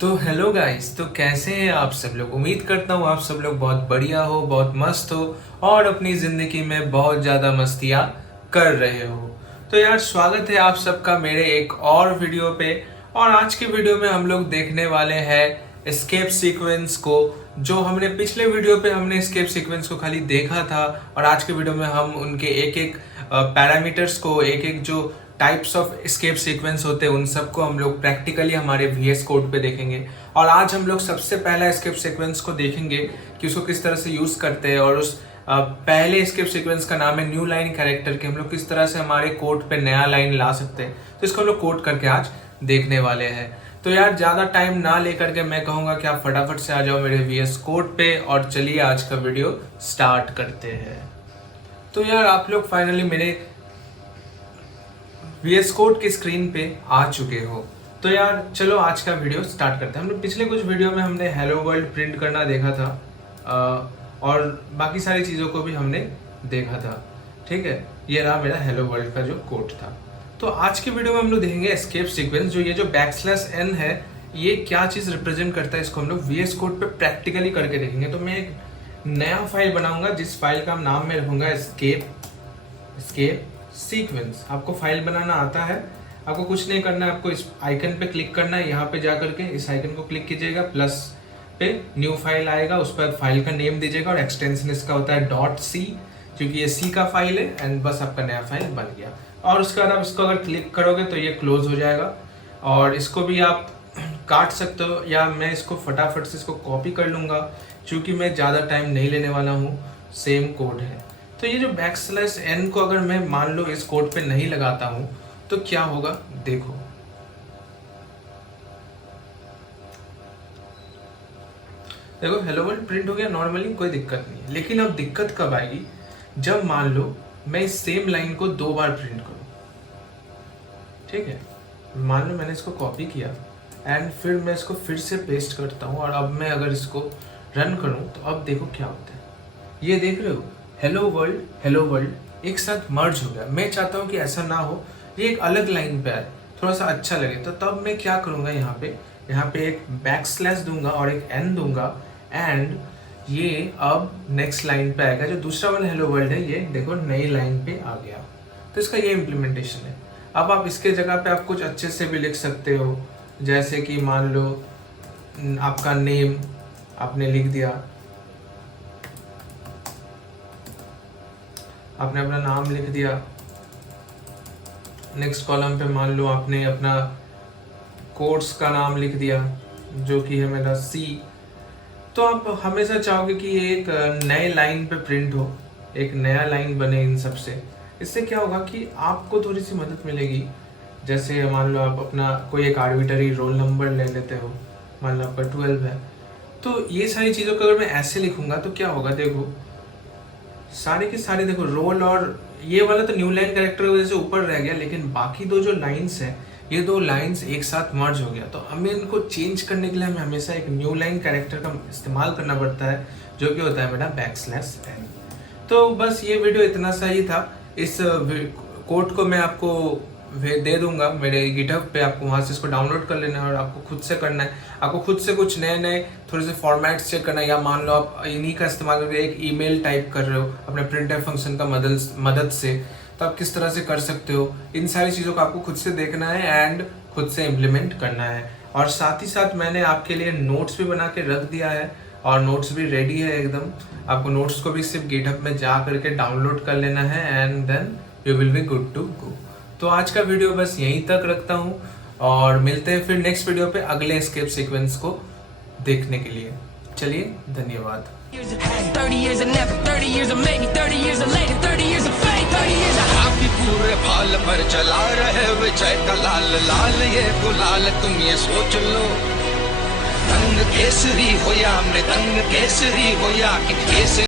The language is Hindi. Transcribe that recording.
तो हेलो गाइस, तो कैसे हैं आप सब लोग। उम्मीद करता हूँ आप सब लोग बहुत बढ़िया हो, बहुत मस्त हो और अपनी ज़िंदगी में बहुत ज़्यादा मस्तियाँ कर रहे हो। तो यार स्वागत है आप सबका मेरे एक और वीडियो पे। और आज के वीडियो में हम लोग देखने वाले हैं एस्केप सीक्वेंस को। जो हमने पिछले वीडियो पे हमने एस्केप सीक्वेंस को खाली देखा था, और आज के वीडियो में हम उनके एक एक पैरामीटर्स को, एक एक जो टाइप्स ऑफ एस्केप सीक्वेंस होते हैं उन सबको हम लोग प्रैक्टिकली हमारे VS कोड पे देखेंगे। और आज हम लोग सबसे पहला एस्केप सीक्वेंस को देखेंगे कि उसको किस तरह से यूज़ करते हैं। और उस पहले एस्केप सीक्वेंस का नाम है न्यू लाइन कैरेक्टर, कि हम लोग किस तरह से हमारे कोड पे नया लाइन ला सकते हैं। तो इसको हम लोग कोड करके आज देखने वाले हैं। तो यार ज़्यादा टाइम ना लेकर के मैं कहूँगा कि आप फटाफट से आ जाओ मेरे VS कोड पे, और चलिए आज का वीडियो स्टार्ट करते हैं। तो यार आप लोग फाइनली मेरे VS कोड की स्क्रीन पे आ चुके हो। तो यार चलो आज का वीडियो स्टार्ट करते हैं। हमने पिछले कुछ वीडियो में हमने हेलो वर्ल्ड प्रिंट करना देखा था, और बाकी सारी चीज़ों को भी हमने देखा था। ठीक है, ये रहा मेरा हेलो वर्ल्ड का जो कोड था। तो आज की वीडियो में हम लोग देखेंगे एस्केप सीक्वेंस। जो ये जो \n है, ये क्या चीज़ रिप्रेजेंट करता है, इसको हम लोग VS कोड पे प्रैक्टिकली करके देखेंगे। तो मैं एक नया फाइल बनाऊंगा जिस फाइल का नाम मैं रखूंगा एस्केप सीक्वेंस। आपको फाइल बनाना आता है, आपको कुछ नहीं करना है, आपको इस आइकन पे क्लिक करना है। यहाँ पे जा करके इस आइकन को क्लिक कीजिएगा, प्लस पे न्यू फाइल आएगा, उस पर फाइल का नेम दीजिएगा और एक्सटेंशन इसका होता है .c, क्योंकि ये C का फाइल है। एंड बस आपका नया फाइल बन गया। और उसके बाद आप इसको अगर क्लिक करोगे तो ये क्लोज हो जाएगा। और इसको भी आप काट सकते हो, या मैं इसको फटाफट से इसको कॉपी कर लूँगा, क्योंकि मैं ज़्यादा टाइम नहीं लेने वाला हूँ, सेम कोड है। तो ये जो \n को अगर मैं मान लो इस कोड पे नहीं लगाता हूँ तो क्या होगा, देखो। देखो हेलो वर्ल्ड प्रिंट हो गया नॉर्मली, कोई दिक्कत नहीं है। लेकिन अब दिक्कत कब आएगी, जब मान लो मैं इस सेम लाइन को 2 बार प्रिंट करूँ। ठीक है, मान लो मैंने इसको कॉपी किया एंड फिर मैं इसको फिर से पेस्ट करता हूँ, और अब मैं अगर इसको रन करूँ तो अब देखो क्या होता है। ये देख रहे हो, हेलो वर्ल्ड एक साथ मर्ज हो गया। मैं चाहता हूँ कि ऐसा ना हो, ये एक अलग लाइन पे आए, थोड़ा सा अच्छा लगे। तो तब मैं क्या करूँगा, यहाँ पे एक \n दूंगा और एक n दूंगा, एंड ये अब नेक्स्ट लाइन पे आएगा। जो दूसरा वाला हेलो वर्ल्ड है, ये देखो नई लाइन पे आ गया। तो इसका ये इम्प्लीमेंटेशन है। अब आप इसके जगह पे आप कुछ अच्छे से भी लिख सकते हो, जैसे कि मान लो आपका नेम आपने लिख दिया, आपने अपना नाम लिख दिया। नेक्स्ट कॉलम पे मान लो आपने अपना कोर्स का नाम लिख दिया, जो कि है मेरा C। तो आप हमेशा चाहोगे कि ये एक नए लाइन पे प्रिंट हो, एक नया लाइन बने इन सब से। इससे क्या होगा कि आपको थोड़ी सी मदद मिलेगी। जैसे मान लो आप अपना कोई एक आर्बिटरी रोल नंबर ले लेते हो, मान लो आपका 12 है। तो ये सारी चीज़ों को अगर मैं ऐसे लिखूंगा तो क्या होगा, देखो सारे के सारे, देखो रोल और ये वाला तो न्यू लाइन कैरेक्टर की वजह से ऊपर रह गया, लेकिन बाकी दो जो लाइंस हैं, ये 2 लाइंस एक साथ मर्ज हो गया। तो हमें इनको चेंज करने के लिए हमें हमेशा एक न्यू लाइन कैरेक्टर का इस्तेमाल करना पड़ता है, जो कि होता है मेरा \n। तो बस ये वीडियो इतना सा ही था। इस कोड को मैं आपको दे दूंगा मेरे GitHub पे, आपको वहाँ से इसको डाउनलोड कर लेना है और आपको खुद से करना है। आपको खुद से कुछ नए थोड़े से फॉर्मेट्स चेक करना है, या मान लो आप इन्हीं का इस्तेमाल करके एक ईमेल टाइप कर रहे हो अपने प्रिंटर फंक्शन का मदद से, तो आप किस तरह से कर सकते हो। इन सारी चीज़ों को आपको खुद से देखना है एंड खुद से इम्प्लीमेंट करना है। और साथ ही साथ मैंने आपके लिए नोट्स भी बना के रख दिया है, और नोट्स भी रेडी है एकदम। आपको नोट्स को भी सिर्फ GitHub में जा करके डाउनलोड कर लेना है, and then you will be good to go. तो आज का वीडियो बस यहीं तक रखता हूँ, और मिलते हैं फिर नेक्स्ट वीडियो पे अगले एस्केप सीक्वेंस को देखने के लिए। चलिए, धन्यवाद। 30 years of never, 30 years of maybe, 30 years of later, 30 years of fame, 30 years of हाथी पूरे भाल पर चला रहे विजय का लाल लाल ये गुलाल, तुम ये सोच लो। तंग केसरी हो या मृदंग केसरी हो या कि केसरी